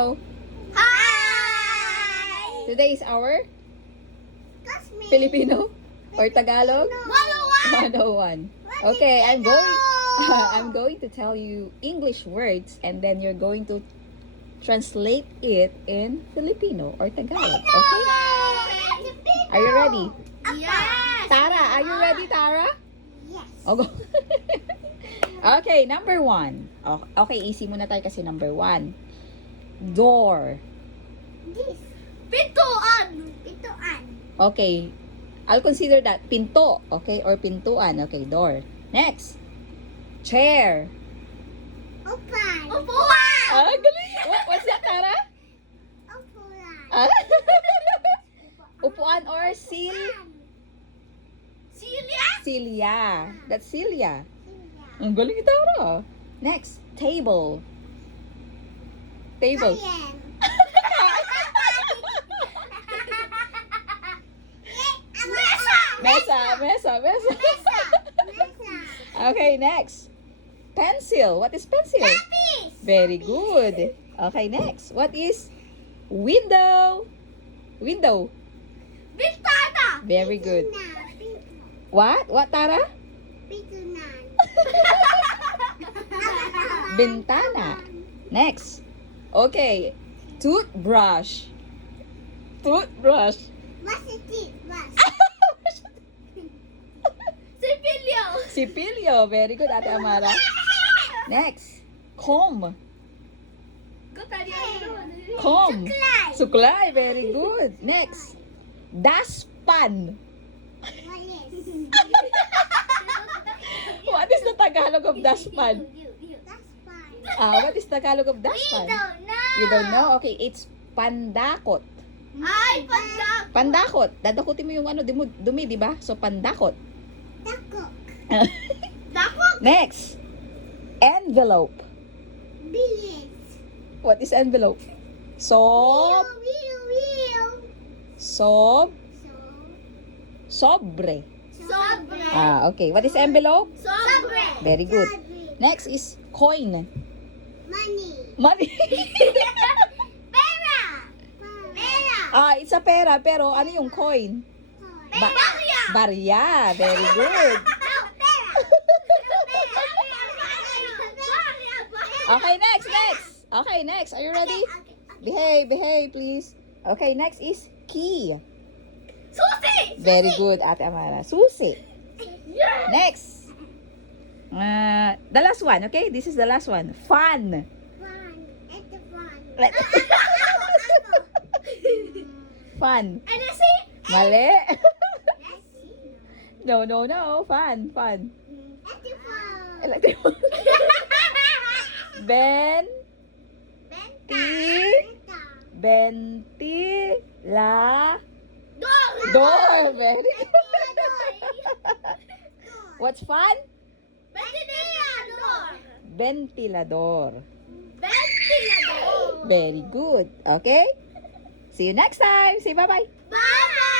Hi! Today is our Classmate. Filipino or Tagalog 101. 101. Okay, I'm going to tell you English words and then you're going to translate it in Filipino or Tagalog. Okay? Are you ready? Yes. Tara, are you ready, Tara? Yes. Oh, go. Okay, number 1. Okay, easy muna tayo kasi number 1. Door. This. Pintuan. Pintuan. Okay. I'll consider that pinto, okay? Or pintuan, okay? Door. Next. Chair. Upuan. Upuan. Ah, galing. What's that, Tara? Upuan. Ah? Upuan or Celia. Silya. That's Silya. Ang galing ni Tara. Next. Table. Table. Lion. Mesa. Mesa. Okay, next. Pencil. What is pencil? Lapis. Very good. Okay, next. What is window? Window. Bintana. Very good. What? What, Tara? Pintuan. Bintana. Next. Okay. Toothbrush. Toothbrush. What's a toothbrush? Sipilyo. Sipilyo. Very good, Ate Amara. Next. Comb. Comb. Suklay. Suklay. Very good. Next. Dustpan. What is the Tagalog of dustpan? What is Tagalog of We dustpan? don't know. You don't know? Okay, it's pandakot. Ay, pandak. Pandakot. Dadakutin mo yung dumi, di ba? So, pandakot. Dakok. Dakok. Next. Envelope. Bilis. What is envelope? Sob. Wheel. Sob. So. Sobre. Sobre. Okay. What is envelope? Sobre. Very good. Next is coin. Money. Money. Pera. Pera. It's a pera, pero ano yung coin? Barya. Barya. Very good. No, pera. Okay, next. Okay, next. Are you ready? Behave, please. Okay, next is key. Susi. Very good, Ate Amara. Susi. Yes. Next. The last one, okay? This is the last one. Fun. Fun. It's fun. Fun. And I say, Mali. No. Fun. it's fun. Electric. Ben. Bentila. Door. Very good. What's fun? Ventilador. Very good. Okay? See you next time. Say bye-bye. Bye-bye.